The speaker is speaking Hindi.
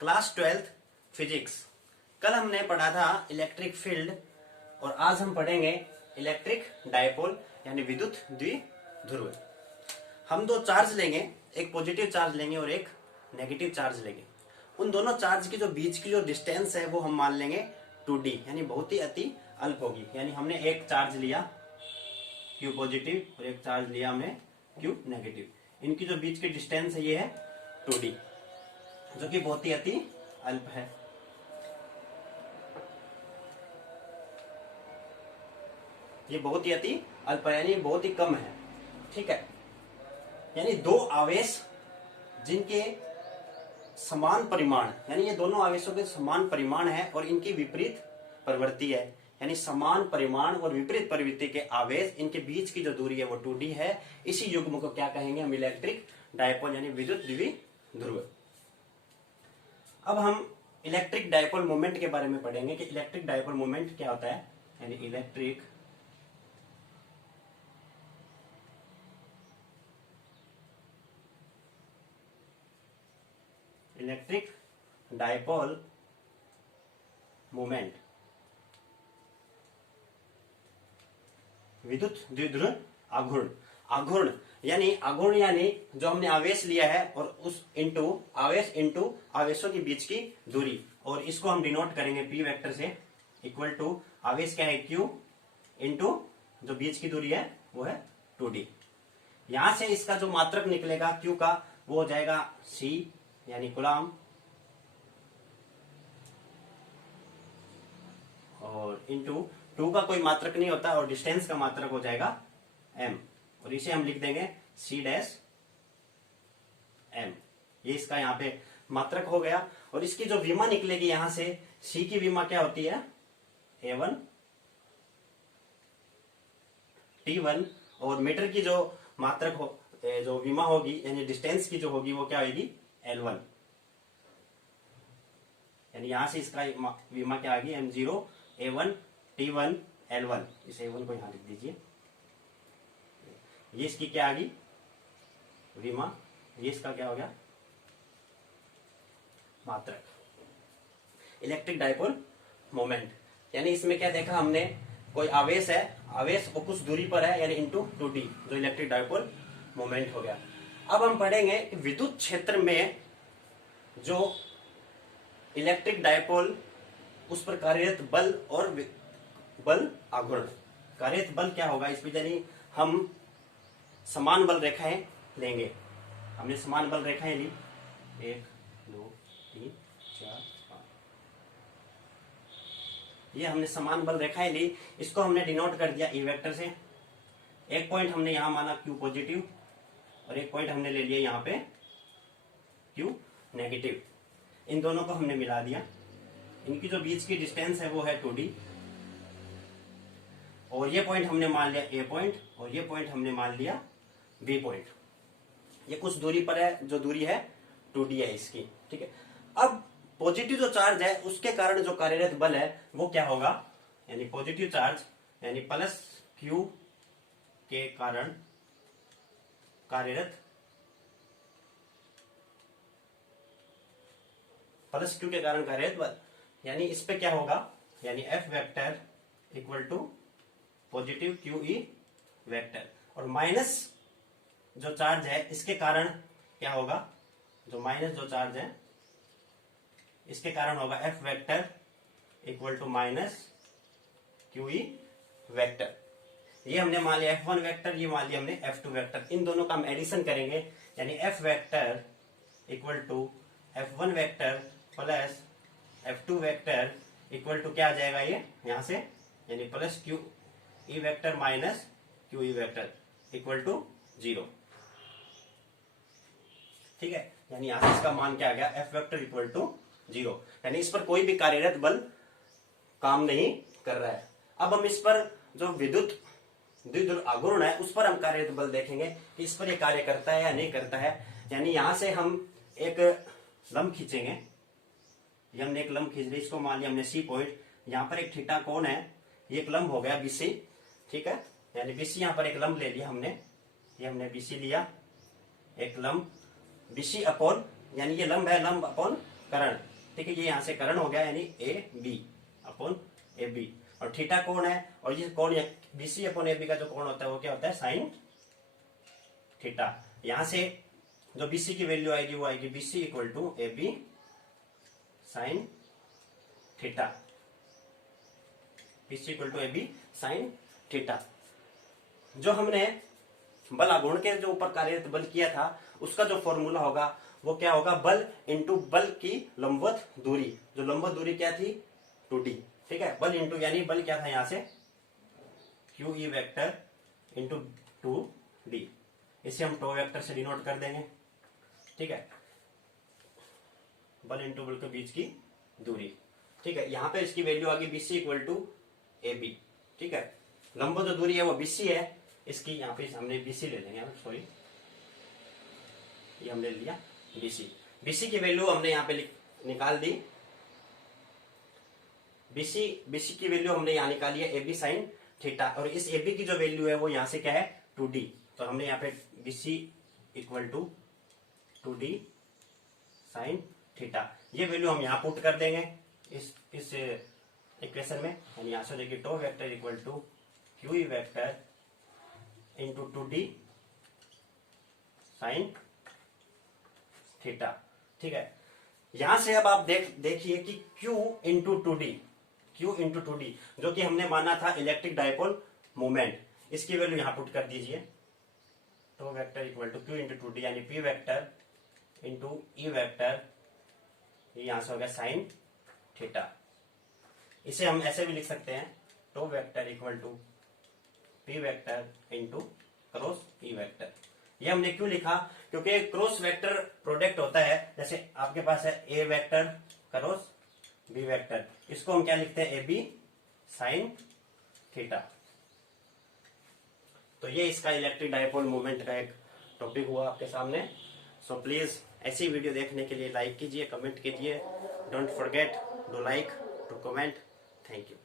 Class 12th physics. कल हमने पढ़ा था इलेक्ट्रिक फील्ड और आज हम पढ़ेंगे इलेक्ट्रिक डायपोल यानी विद्युत द्विध्रुव। हम दो चार्ज लेंगे, एक पॉजिटिव चार्ज लेंगे और एक नेगेटिव चार्ज लेंगे। उन दोनों चार्ज की जो बीच की जो डिस्टेंस है वो हम मान लेंगे 2d यानी बहुत ही अति अल्प होगी। यानी हमने एक चार्ज लिया Q पॉजिटिव और एक चार्ज लिया हमने Q नेगेटिव। इनकी जो बीच की डिस्टेंस है ये है 2d जो कि बहुत ही अति अल्प है। ये बहुत ही अति अल्प है यानी बहुत ही कम है। ठीक है, यानी दो आवेश जिनके समान परिमाण यानी ये दोनों आवेशों के समान परिमाण है और इनकी विपरीत प्रवृत्ति है, यानी समान परिमाण और विपरीत प्रवृत्ति के आवेश, इनके बीच की जो दूरी है वो 2d है। इसी युग्म को क्या कहेंगे हम? इलेक्ट्रिक डायपोल यानी विद्युत द्विध्रुव। अब हम इलेक्ट्रिक डायपोल मोमेंट के बारे में पढ़ेंगे कि इलेक्ट्रिक डायपोल मोमेंट क्या होता है। यानी इलेक्ट्रिक डायपोल मोमेंट विद्युत द्विध्रुव आघूर्ण। आघूर्ण यानी जो हमने आवेश लिया है और उस आवेश इंटू आवेशों के बीच की दूरी, और इसको हम डिनोट करेंगे P वेक्टर से, इक्वल टू आवेश क्या है Q इंटू जो बीच की दूरी है वो है 2d। यहां से इसका जो मात्रक निकलेगा Q का वो हो जाएगा C यानी कूलम, और इंटू 2 का कोई मात्रक नहीं होता और डिस्टेंस का मात्रक हो जाएगा m, और इसे हम लिख देंगे C डैश m। ये इसका यहाँ पे मात्रक हो गया। और इसकी जो विमा निकलेगी यहां से, C की विमा क्या होती है A1 T1, और मीटर की जो मात्रक हो जो विमा होगी यानी डिस्टेंस की जो होगी वो क्या होगी L1। यानी यहां से इसका विमा क्या आ गई M0 A1 T1 L1। इस A1 को यहां लिख दीजिए। ये इसकी क्या आ गई विमा, ये इसका क्या हो गया मात्रक। इलेक्ट्रिक डायपोल मोमेंट यानी इसमें क्या देखा हमने, कोई आवेश है, आवेश वो कुछ दूरी पर है यानी इंटू 2d जो इलेक्ट्रिक डायपोल मोमेंट हो गया। अब हम पढ़ेंगे कि विद्युत क्षेत्र में जो इलेक्ट्रिक डायपोल उस पर कार्यरत बल और बल आघूर्ण। कार्यरत बल क्या होगा इस पर, यानी हम समान बल रेखाएं लेंगे। हमने समान बल रेखाएं ली 1 2 3 4 5, ये हमने समान बल रेखाएं ली। इसको हमने डिनोट कर दिया E वेक्टर से। एक पॉइंट हमने यहां माना Q पॉजिटिव और एक पॉइंट हमने ले लिया यहाँ पे Q नेगेटिव। इन दोनों को हमने मिला दिया। इनकी जो बीच की डिस्टेंस है वो है 2d, और ये पॉइंट हमने मान लिया A पॉइंट और ये पॉइंट हमने मान लिया B पॉइंट। ये कुछ दूरी पर है, जो दूरी है 2d है इसकी। ठीक है, अब पॉजिटिव जो चार्ज है उसके कारण जो कार्यरत बल है वो क्या होगा, यानी पॉजिटिव चार्ज यानी प्लस Q के कारण कार्यरत, प्लस Q के कारण कार्यरत बल, यानी इस पे क्या होगा, यानी F vector equal to positive QE vector, और माइनस जो चार्ज है इसके कारण क्या होगा, जो माइनस जो चार्ज है इसके कारण होगा F vector equal to minus QE vector. ये हमने मान लिया F1 वेक्टर, ये मान लिया हमने F2 वेक्टर। इन दोनों का हम एडिशन करेंगे यानी F vector equal to F1 vector plus F2 vector equal to क्या आ जाएगा ये यहां से, यानी plus QE vector minus QE vector equal to 0। ठीक है, यानी यहां से इसका मान क्या आ गया F वेक्टर इक्वल टू 0, यानी इस पर कोई भी कार्यरत बल काम नहीं कर रहा है। अब हम इस पर जो विद्युत द्विध्रुव आघूर्ण है उस पर हम कार्यरत बल देखेंगे कि इस पर ये कार्य करता है या नहीं करता है। यानी यहां से हम एक लंब खींचेंगे, ये हमने एक लंब खींच लिया, इसको मान लिया हमने C पॉइंट। यहाँ पर एक थीटा कोण है, ये एक लंब हो गया BC। ठीक है, यानी BC यहाँ पर एक लंब ले लिया हमने, ये हमने BC लिया एक लंब BC अपॉन, यानी ये लंब है, लंब अपॉन करण, ठीक है, ये यहाँ से करण हो गया यानी A B upon A B, और थीटा कोण है, और ये कोण बीसी अपॉन ए बी का जो कोण होता है वो क्या होता है साइन थीटा। यहां से जो बीसी की वैल्यू आएगी वो आएगी BC equal to A B sine theta, BC equal to A B sine theta. जो हमने बल आघूर्ण के जो ऊपर कार्यरत बल किया था उसका जो फॉर्मूला होगा वो क्या होगा, बल इंटू बल की लंबवत दूरी, जो लंबवत दूरी क्या थी 2d, ठीक है, बल इंटू यानी बल क्या था यहां से Q E vector into 2d, इसे हम टो वेक्टर से डिनोट कर देंगे, ठीक है, बल इंटू बल के बीच की दूरी, ठीक है। यहां पे इसकी वैल्यू आ गई BC equal to A B, ठीक है, लंबवत जो दूरी है वो बीसी है, इसकी यहाँ पे हमने बीसी ले लेंगे, सॉरी ये हमने लिया बीसी, बीसी की वैल्यू हमने यहाँ पे निकाल दी, बीसी की वैल्यू हमने यहाँ निकाली है ए बी साइन थीटा, और इस ए बी की जो वैल्यू है वो यहाँ से क्या है 2d, तो हमने यहाँ पे BC equal to 2d sine theta, ये वैल्यू हम यहाँ पुट कर देंगे इस इक्वेशन में, यानी यहाँ से देखिए tau vector equal to Q E vector into 2d sine theta, ठीक है। यहां से अब आप देखिए कि Q into 2d, Q into 2d जो कि हमने माना था इलेक्ट्रिक डायपोल मोमेंट, इसकी वैल्यू यहां पुट कर दीजिए, तो vector equal to Q into 2d यानी P vector into E vector, ये यहां से हो गया साइन थीटा। इसे हम ऐसे भी लिख सकते हैं, tau vector equal to P vector into cross E vector. ये हमने क्यों लिखा, क्योंकि क्रॉस वेक्टर प्रोडक्ट होता है, जैसे आपके पास है ए वेक्टर क्रॉस बी वेक्टर, इसको हम क्या लिखते हैं ए बी साइन थीटा। तो ये इसका इलेक्ट्रिक डायपोल मोमेंट का एक टॉपिक हुआ आपके सामने। सो प्लीज ऐसी वीडियो देखने के लिए लाइक कीजिए, कमेंट कीजिए, don't forget to like to comment, thank you.